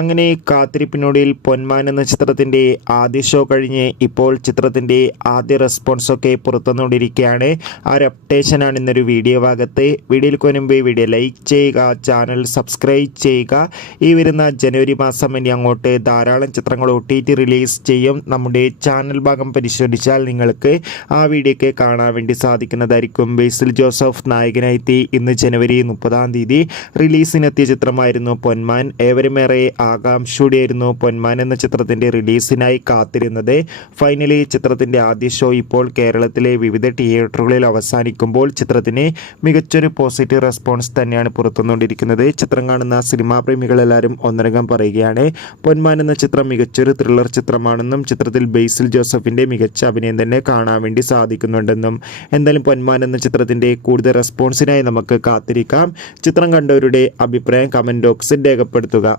അങ്ങനെ കാത്തിരിപ്പിനൊടുവിൽ പൊന്മാൻ എന്ന ചിത്രത്തിൻ്റെ ആദ്യ ഷോ കഴിഞ്ഞ് ഇപ്പോൾ ചിത്രത്തിൻ്റെ ആദ്യ റെസ്പോൺസൊക്കെ പുറത്തുവന്നുകൊണ്ടിരിക്കുകയാണ്. ആ ഒരു അപ്ഡേഷനാണ് ഇന്നൊരു വീഡിയോ ഭാഗത്ത്. വീഡിയോയിലേക്ക് മുൻപ് വീഡിയോ ലൈക്ക് ചെയ്യുക, ചാനൽ സബ്സ്ക്രൈബ് ചെയ്യുക. ഈ വരുന്ന ജനുവരി മാസം ഇനി അങ്ങോട്ട് ധാരാളം ചിത്രങ്ങൾ OTT റിലീസ് ചെയ്യും. നമ്മുടെ ചാനൽ ഭാഗം പരിശോധിച്ചാൽ നിങ്ങൾക്ക് ആ വീഡിയോയ്ക്ക് കാണാൻ വേണ്ടി സാധിക്കുന്നതായിരിക്കും. ബേസിൽ ജോസഫ് നായകനായി ഇന്ന് ജനുവരി 30 റിലീസിനെത്തിയ ചിത്രമായിരുന്നു പൊന്മാൻ. ഏവരുമേറെ ആകാംക്ഷയോടെയായിരുന്നു പൊന്മാൻ എന്ന ചിത്രത്തിൻ്റെ റിലീസിനായി കാത്തിരുന്നത്. ഫൈനലി ചിത്രത്തിൻ്റെ ആദ്യ ഷോ ഇപ്പോൾ കേരളത്തിലെ വിവിധ തിയേറ്ററുകളിൽ അവസാനിക്കുമ്പോൾ ചിത്രത്തിന് മികച്ചൊരു പോസിറ്റീവ് റെസ്പോൺസ് തന്നെയാണ് പുറത്തുവന്നുകൊണ്ടിരിക്കുന്നത്. ചിത്രം കാണുന്ന സിനിമാ പ്രേമികളെല്ലാവരും ഒന്നടങ്കം പറയുകയാണ് പൊന്മാൻ എന്ന ചിത്രം മികച്ചൊരു ത്രില്ലർ ചിത്രമാണെന്നും ചിത്രത്തിൽ ബേസിൽ ജോസഫിൻ്റെ മികച്ച അഭിനയം തന്നെ കാണാൻ വേണ്ടി സാധിക്കുന്നുണ്ടെന്നും. എന്തായാലും പൊന്മാൻ എന്ന ചിത്രത്തിൻ്റെ കൂടുതൽ റെസ്പോൺസിനായി നമുക്ക് കാത്തിരിക്കാം. ചിത്രം കണ്ടവരുടെ അഭിപ്രായം കമൻറ്റ് ബോക്സിൽ രേഖപ്പെടുത്തുക.